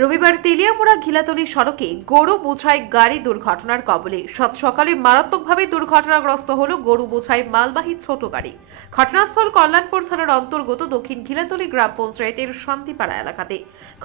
রবিবার তেলিয়ামুড়া ঘিলাতলি সড়কে গরু বোঝাই গাড়ি দুর্ঘটনার কবলে সাত সকালে মারাত্মকভাবে দুর্ঘটনাগ্রস্ত হলো গরু বোঝাই মালবাহী ছোট গাড়ি। ঘটনাস্থল কল্যাণপুর থানার অন্তর্গত দক্ষিণ ঘিলাতলি গ্রাম পঞ্চায়েতের শান্তিপাড়া এলাকাতে।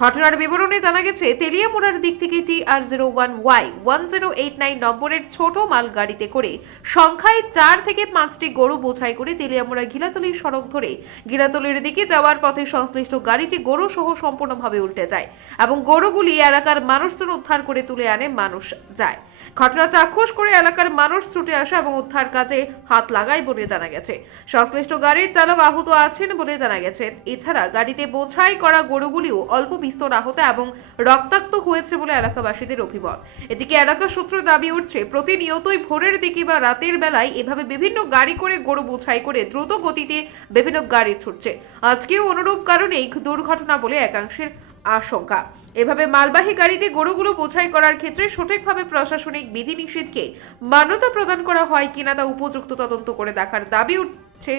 ঘটনার বিবরণে জানা গেছে, তেলিয়ামুড়ার দিক থেকে TR01Y1089 নম্বরের ছোট মাল গাড়িতে করে সংখ্যায় 4 থেকে 5টি গরু বোঝাই করে তেলিয়ামুড়া ঘিলাতলি সড়ক ধরে ঘিলাতলির দিকে যাওয়ার পথে সংশ্লিষ্ট গাড়িটি গরু সহ সম্পূর্ণভাবে উল্টে যায় এবং গরুগুলি এলাকার মানুষজন উদ্ধার করে তুলে আনে মানুষ যায়। ঘটনা চাক্ষুষ করে এলাকার মানুষ ছুটে আসে এবং উদ্ধার কাজে হাত লাগায় বলে জানা গেছে। সংশ্লিষ্ট গাড়ির চালক আহত আছেন বলে জানা গেছে। এছাড়া গাড়িতে বোঝাই করা গরুগুলিও অল্প বিস্তর আহত এবং রক্তাক্ত হয়েছে বলে এলাকাবাসীদের অভিমত। এদিকে এলাকা সূত্রে দাবি উঠছে, প্রতিনিয়তই ভোরের দিকে বা রাতের বেলায় এভাবে বিভিন্ন গাড়ি করে গরু বোঝাই করে দ্রুত গতিতে বিভিন্ন গাড়ি ছুটছে। আজকেও অনুরূপ কারণেই দুর্ঘটনা বলে একাংশের আশঙ্কা। এভাবে মালবাহী গাড়িতে গরুগুলো বোঝাই করার ক্ষেত্রে সঠিকভাবে প্রশাসনিক বিধিনিষেধকে মান্যতা প্রদান করা হয় কিনা তা উপযুক্ত তদন্ত করে দেখার দাবি উঠছে।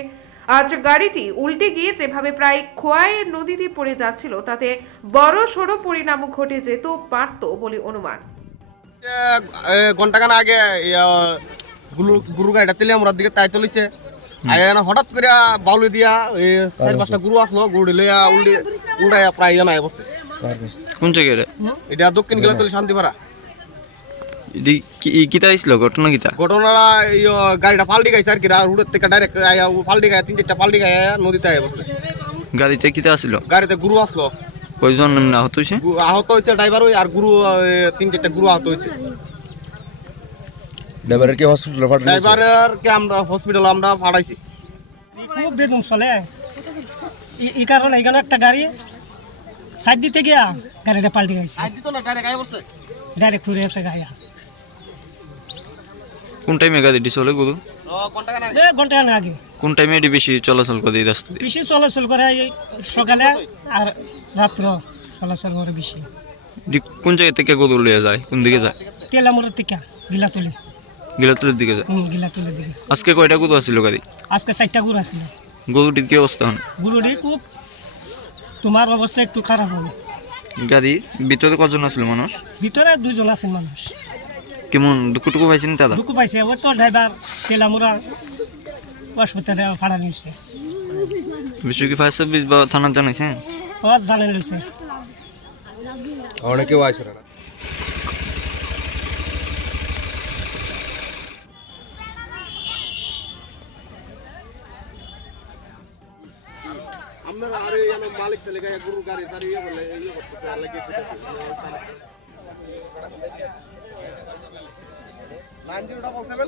আজ গাড়িটি উল্টে গিয়ে যেভাবে প্রায় খোয়াই নদীতে পড়ে যাচ্ছিল, তাতে বড় সড়ো পরিণাম ঘটে যেত পারত বলে অনুমান। ঘন্টাখান আগে গুরু গাড়িটা তেলিয়ামুড়ার দিকে তাই চলেছে, হঠাৎ করে বাউলি দিয়া চার পাঁচটা গুরু আসলো, গুরু লইয়া উল্টাইয়া প্রায় জানাই বসছে। কোন জায়গায় এটা দক্ষিণ গিলাতলি শান্তিপাড়া। কিতা হয়েছিল ঘটনা? ঘটনাটা গাড়িটা ফাল্টি খাইছে আর কি, রোডের থেকে ডাইরেক্ট ফাল্টি খায়, 3-4টা ফাল্টি খায় নদীতে আয় বসছে। গাড়িতে কিতা আসলো? গাড়িতে গুরু আসলো। কয়জন আহত হয়েছে? আহত হয়েছে ড্রাইভার আর গুরু, 3-4টা গুরু আহত হয়েছে। ড্রাইভারকে হসপিটালে পাঠাইছি। ড্রাইভারকে আমরা হসপিটালে আমরা পাঠাইছি। খুব বেদম চলে এই কারণে এখানে একটা গাড়ি সাইড দিতে গিয়া গাড়িটা পাল্টে গেছে, ডাইরেক্ট ফুরে আছে গাড়ি। কোন টাইমে গাড়িটি চলে গরু? ঘন্টা আগে। কোন টাইমে এটি বেশি চলাচল করে এই রাস্তা দিয়ে? বেশি চলাচল করে এই সকালে আর রাত্র চলাচল করে বেশি। কোন জায়গা থেকে গরু লিয়ে যায়? কোন দিকে যায়? তেলামুড়ের থেকে গিলাতলি। গিলাতলির দিকে যায়। গিলাতলির দিকে। আজকে কয়টা গরু আসছিল গাড়ি? আজকে 4টা গরু আসছিল। গরুটির কি অবস্থা হন? গরুটি খুব, তোমার অবস্থা একটু খারাপ হবে। গাড়ি ভিতরে কজন আসলো মানুষ? ভিতরে 2 জন আছেন মানুষ। কেমন দুঃখটুকু পাইছেন দাদা? দুঃখ পাইছে, ওই তো ড্রাইভার তেলামুড়া হাসপাতালে ভাড়া নিয়েছে। বিষয় কি ফায়ার সার্ভিস বা থানা জানাইছেন? ও জানে লইছে। অনেকেও আইছে না। আপনারা আরে মালিক চলে গেছে গুরু গাড়ি তার বলে করতেছে আর লাগিয়ে দিতেছে। 90 বলছেন